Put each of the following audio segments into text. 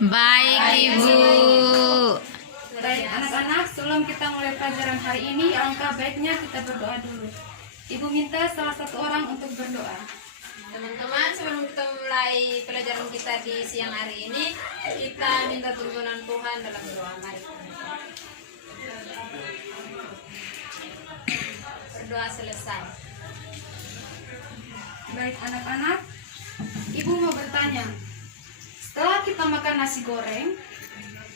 Baik, Ibu. Baik anak-anak, sebelum kita mulai pelajaran hari ini, alangkah baiknya kita berdoa dulu. Ibu minta salah satu orang untuk berdoa. Teman-teman, sebelum kita mulai pelajaran kita di siang hari ini, kita minta tuntunan Tuhan dalam doa. Mari berdoa selesai. Baik anak-anak, Ibu mau bertanya. Setelah kita makan nasi goreng,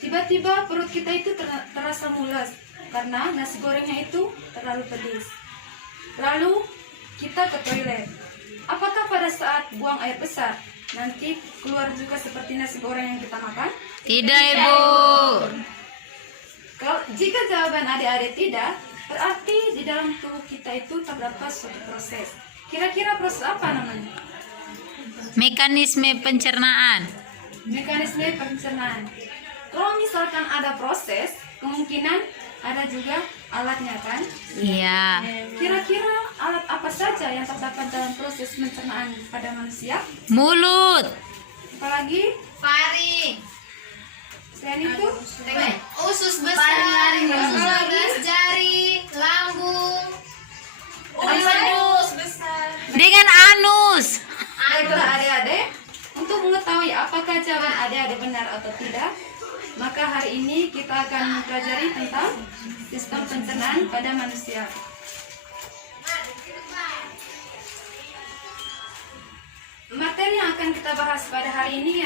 tiba-tiba perut kita itu terasa mules karena nasi gorengnya itu terlalu pedas. Lalu kita ke toilet. Apakah pada saat buang air besar nanti keluar juga seperti nasi goreng yang kita makan? Tidak, Ibu. Jika jawaban adik-adik tidak, berarti di dalam tubuh kita itu terdapat suatu proses. Kira-kira proses apa namanya? Mekanisme pencernaan. Mekanisme pencernaan. Kalau misalkan ada proses, kemungkinan ada juga alatnya kan? Iya. Kira-kira alat apa saja yang terdapat dalam proses pencernaan pada manusia? Mulut. Apalagi Faring, selain itu, usus besar, usus logis, jari, lambung, usus besar. Dengan anus. baiklah adik-adik, untuk mengetahui apakah jawaban adik-adik benar atau tidak, maka hari ini kita akan mempelajari tentang sistem pencernaan pada manusia. Materi yang akan kita bahas pada hari ini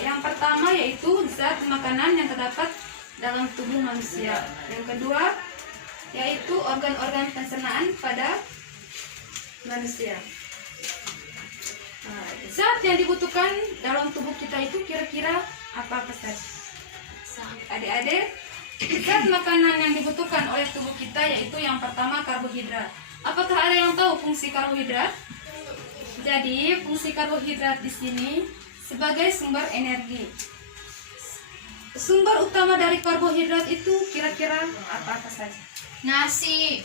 yang pertama yaitu zat makanan yang terdapat dalam tubuh manusia. Yang kedua yaitu organ-organ pencernaan pada manusia. Nah, zat yang dibutuhkan dalam tubuh kita itu kira-kira apa saja? Adik-adik, zat makanan yang dibutuhkan oleh tubuh kita yaitu yang pertama karbohidrat. Apakah ada yang tahu fungsi karbohidrat? Jadi, fungsi karbohidrat di sini sebagai sumber energi. Sumber utama dari karbohidrat itu kira-kira apa saja? Nasi,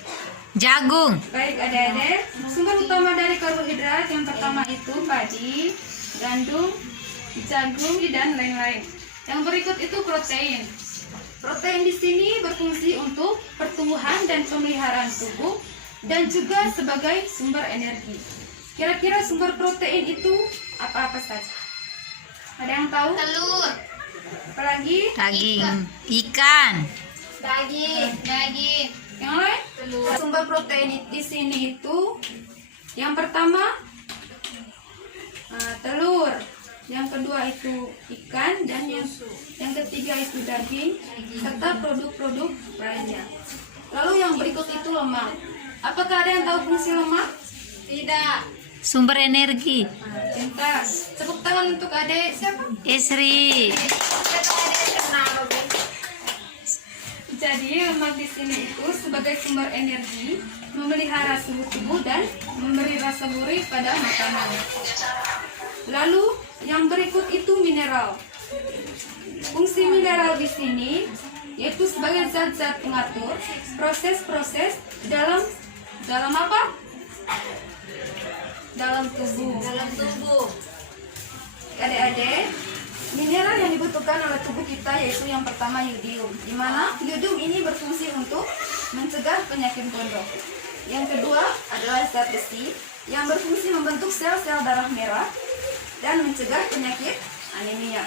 Jagung. Baik adik-adik, sumber utama dari karbohidrat yang pertama itu padi, gandum, jagung, dan lain-lain. Yang berikut itu protein. Protein di sini berfungsi untuk pertumbuhan dan pemeliharaan tubuh dan juga sebagai sumber energi. Kira-kira sumber protein itu apa saja? Ada yang tahu? telur, Apalagi? Daging. Ikan. daging, Yang lain? telur, Sumber protein di sini itu yang pertama telur, yang kedua itu ikan, dan yang ketiga itu daging serta produk-produk lainnya. Lalu yang berikut itu lemak. Apakah ada yang tahu fungsi lemak? tidak, Sumber energi. Pintar. Tepuk tangan untuk adik siapa? Esri. Jadi lemak di sini itu sebagai sumber energi, memelihara suhu tubuh dan memberi rasa gurih pada makanan. Lalu yang berikut itu mineral. Fungsi mineral di sini yaitu sebagai zat-zat pengatur proses-proses dalam apa? Dalam tubuh. Adik-adik, mineral yang dibutuhkan oleh tubuh kita yaitu yang pertama yodium, di mana yodium ini berfungsi untuk mencegah penyakit pondok. Yang kedua adalah zat besi yang berfungsi membentuk sel-sel darah merah dan mencegah penyakit anemia.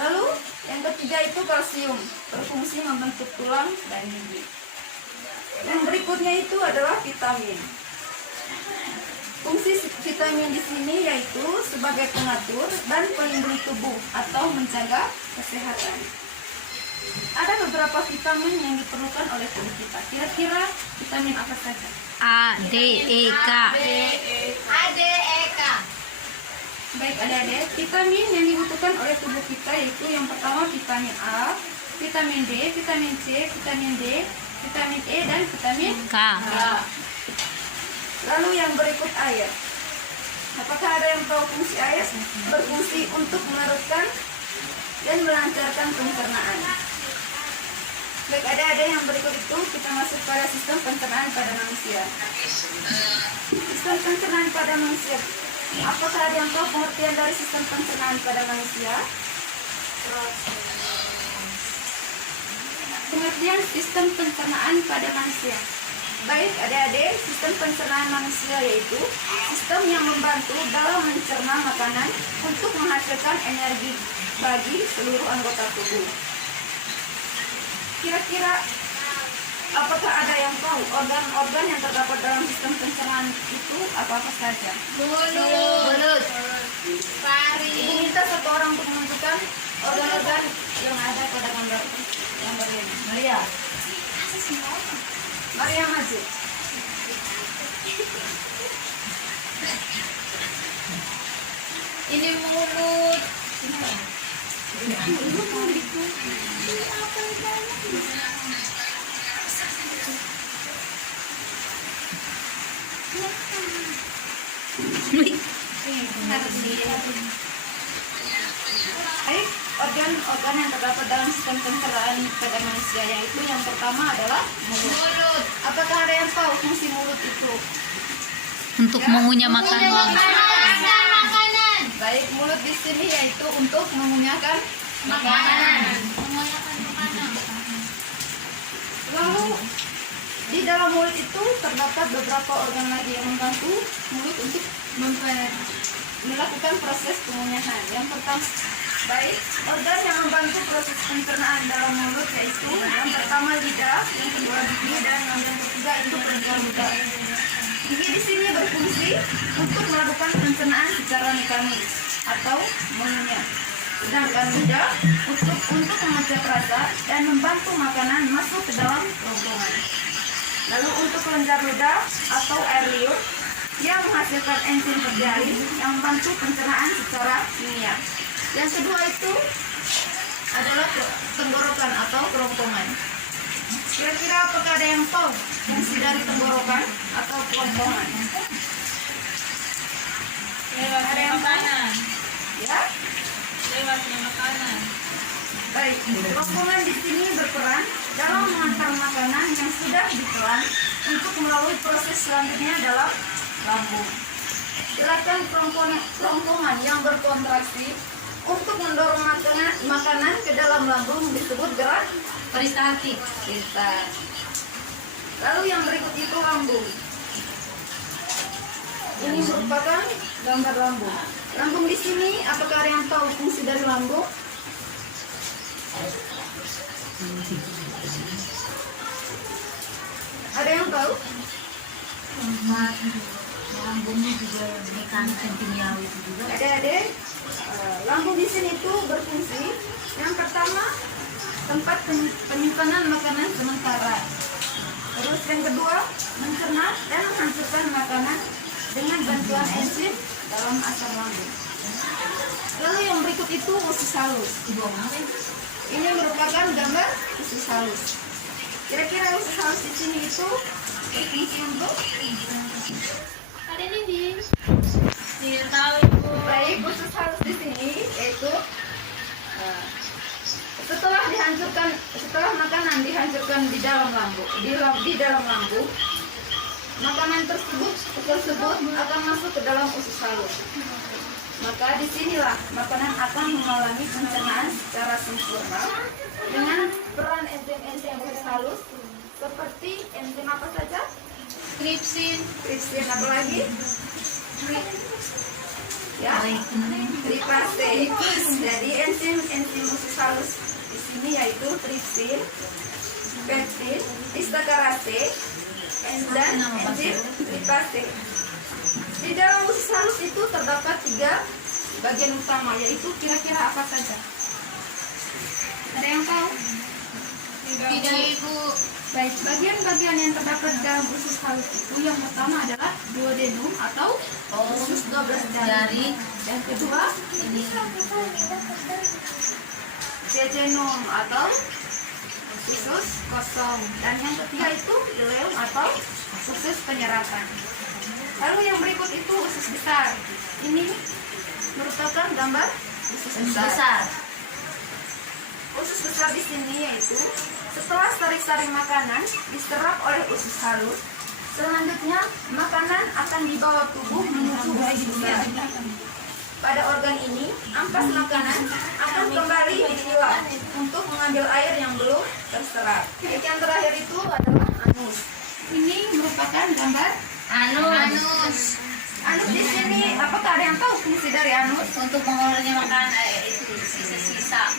Lalu yang ketiga itu kalsium, berfungsi membentuk tulang dan gigi. Yang berikutnya itu adalah vitamin. Fungsi vitamin di sini yaitu sebagai pengatur dan pelindung tubuh atau menjaga kesehatan. Ada beberapa vitamin yang diperlukan oleh tubuh kita. Kira-kira vitamin apa saja? A, D, E, K. ADEK, Baik adik-adik, vitamin yang dibutuhkan oleh tubuh kita yaitu yang pertama vitamin A, vitamin D, vitamin C, vitamin D, vitamin E, dan vitamin K. K. Lalu yang berikut air. Apakah ada yang tahu fungsi air? Berfungsi untuk melarutkan dan melancarkan pencernaan. Baik, ada yang berikut itu kita masuk pada sistem pencernaan pada manusia. Sistem pencernaan pada manusia. Apakah ada yang tahu pengertian dari sistem pencernaan pada manusia? Pengertian sistem pencernaan pada manusia. Baik adik-adik, sistem pencernaan manusia yaitu sistem yang membantu dalam mencerna makanan untuk menghasilkan energi bagi seluruh anggota tubuh. Kira-kira apakah ada yang tahu organ-organ yang terdapat dalam sistem pencernaan itu apa-apa saja? Mulut. Pari. Ibu minta satu orang untuk menunjukkan organ-organ yang ada pada gambar ini. Maria maju. Ini mulut. Baik, organ-organ yang terdapat dalam sistem pencernaan pada manusia yaitu yang pertama adalah mulut. Apakah ada yang tahu fungsi mulut itu? Untuk mengunyah makanan. Makanan. Baik, mulut di sini yaitu untuk mengunyahkan makanan. Lalu di dalam mulut itu terdapat beberapa organ lagi yang membantu mulut untuk melakukan proses pengunyahan. Yang pertama, baik, organ yang membantu proses pencernaan dalam mulut yaitu yang pertama lidah, yang kedua gigi, dan yang ketiga itu perental ludah. Gigi di sini berfungsi untuk melakukan pencernaan secara mekanis atau mengunyah. Sedangkan lidah untuk memecah rasa dan membantu makanan masuk ke dalam kerongkongan. Lalu untuk kelenjar ludah atau air liur yang menghasilkan enzim berjalin yang membantu pencernaan secara kimia. Yang kedua itu adalah tenggorokan atau kerongkongan. Kira-kira apakah ada yang tahu fungsi dari tenggorokan atau kerongkongan? Ada yang tahu? Ya? Lewatnya makanan. Baik, kerongkongan di sini berperan dalam mengantar makanan yang sudah ditelan untuk melalui proses selanjutnya dalam lambung. Gerakan kerongkongan yang berkontraksi untuk mendorong makanan ke dalam lambung disebut gerak peristaltik. Lalu yang berikut itu lambung. Ini merupakan gambar lambung. Lambung di sini, apakah ada yang tahu fungsi dari lambung? Ada yang tahu? Lambungnya juga mekanisme kimiawi itu juga. Adik-adik, lambung di sini itu berfungsi. Yang pertama, tempat penyimpanan makanan sementara. Terus yang kedua, mencerna dan menghancurkan makanan dengan bantuan enzim dalam asam lambung. Lalu yang berikut itu usus halus. Ini merupakan gambar usus halus. Kira-kira usus halus di sini itu berfungsi untuk Ada ini. Tidak tahu ibu. baik. Usus halus di sini yaitu setelah makanan dihancurkan di dalam lambung, di dalam lambung, makanan tersebut akan masuk ke dalam usus halus. Maka disinilah makanan akan mengalami pencernaan secara sempurna dengan peran enzim-enzim usus halus seperti enzim apa saja? Tripsin. Tripsin, apa lagi? Ya, tripase. Jadi enzim usus halus di sini yaitu tripsin, pepsin, histakerase, dan enzim tripase. Di dalam usus halus itu terdapat 3 bagian utama, yaitu kira-kira apa saja? Ada yang tahu? Tidak ibu. Baik, bagian-bagian yang terdapat dalam usus halus itu yang pertama adalah duodenum atau usus 12 jari. Yang kedua ini jejunum atau usus kosong. Dan yang ketiga itu ileum atau usus penyerapan. Lalu yang berikut itu usus besar. Ini merupakan gambar usus besar. Usus besar di sini yaitu setelah sari-sari makanan diserap oleh usus halus, selanjutnya makanan akan dibawa tubuh menuju usus besar. pada organ ini, ampas makanan akan kembali dipilah untuk mengambil air yang belum terserap. Yang terakhir itu adalah anus. Ini merupakan gambar Anus. anus di sini. Apakah ada yang tahu fungsi dari anus? Untuk mengolahnya makanan itu sisa-sisa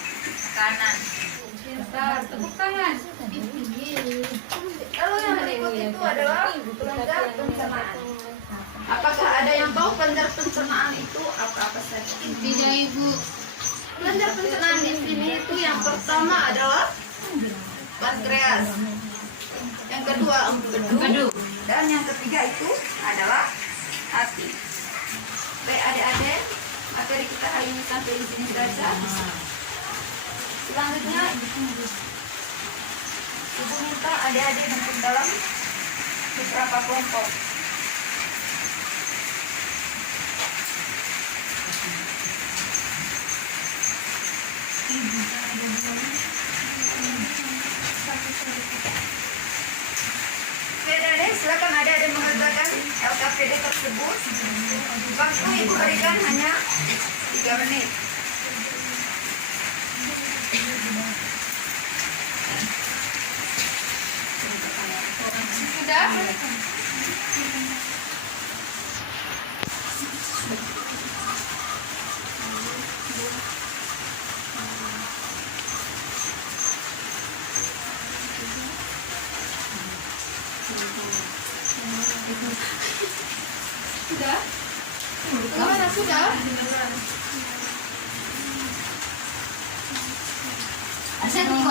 makanan. Tepuk tangan. Lalu yang berikut itu adalah kelenjar pencernaan. Apakah ada yang tahu kelenjar pencernaan itu apa-apa saja? Tidak, Ibu. Kelenjar pencernaan di sini itu yang pertama adalah pankreas, yang kedua empedu, dan yang ketiga itu adalah hati. Baik adik-adik, materi kita hari ini sampai di sini saja. Selanjutnya Ibu minta adik-adik bentuk dalam beberapa kelompok. Oke adik-adik, silakan adik-adik mengerjakan LKPD tersebut. Waktu Ibu berikan hanya 3 menit. Sudah? Sudah? Bagaimana sudah? Aset nih.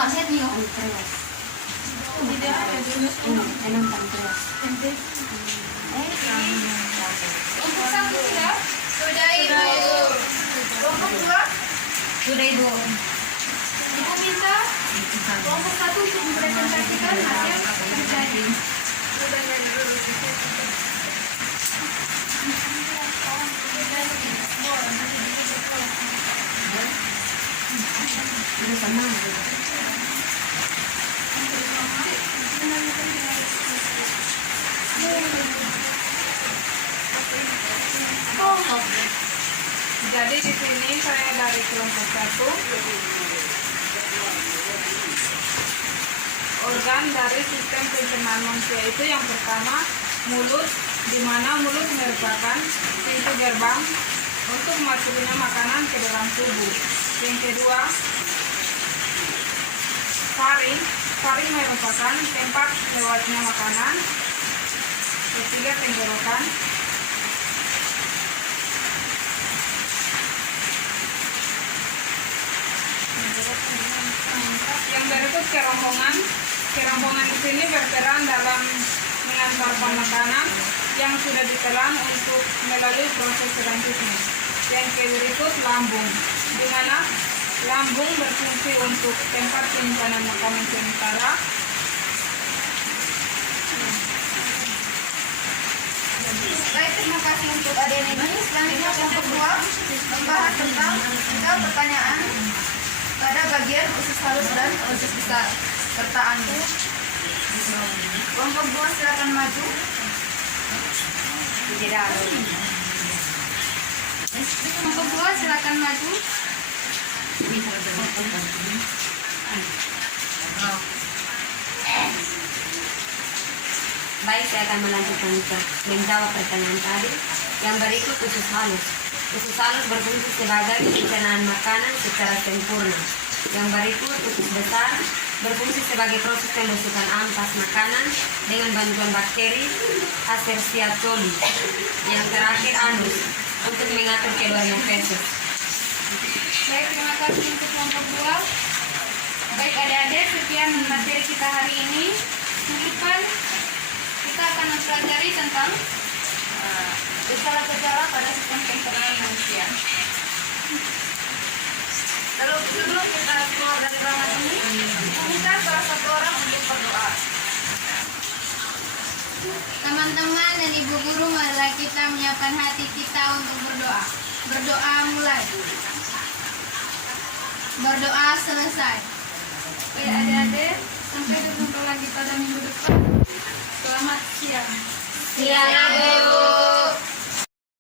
Tidak ada jenis kelompok 1 sudah? Sudah, Ibu. Kelompok 2? Sudah, Ibu. Ibu minta kelompok 1 untuk mempresentasikan hasil terjadi. Jadi di sini saya dari kelompok 1. Organ dari sistem pencernaan manusia itu yang pertama mulut, di mana mulut merupakan pintu gerbang untuk masuknya makanan ke dalam tubuh. Yang kedua, faring. Faring merupakan tempat lewatnya makanan. Ketiga, tenggorokan. Yang berikut kerongkongan. Kerongkongan di sini berperan dalam mengantarkan makanan yang sudah ditelan untuk melalui proses selanjutnya. Yang berikut lambung, di mana lambung berfungsi untuk tempat penyimpanan makanan sementara. Baik, terima kasih untuk adik ini. Selanjutnya kelompok 2 membahas tentang menjawab pertanyaan pada bagian usus halus dan usus besar serta anus. Kelompok 2 silakan maju. Kelompok 2 silakan maju. Baik, saya akan melanjutkan menjawab pertanyaan tadi. Yang berikut usus halus. Usus halus berfungsi sebagai pencernaan makanan secara sempurna. Yang berikut usus besar berfungsi sebagai proses pembusukan ampas makanan dengan bantuan bakteri Escherichia coli. Yang terakhir anus untuk mengatur keluarnya feses. Baik, terima kasih untuk kelompok 2. Baik adik-adik, sekian materi kita hari ini. Minggu depan kita akan mempelajari tentang gejala-gejala pada sistem pencernaan manusia. Lalu sebelum kita keluar dari ruangan ini, meminta salah satu orang untuk berdoa. Teman-teman dan ibu guru, marilah kita menyiapkan hati kita untuk berdoa. Berdoa mulai. Berdoa selesai. Oke adik-adik, sampai berjumpa lagi pada minggu depan. Selamat siang. Siang, Ibu.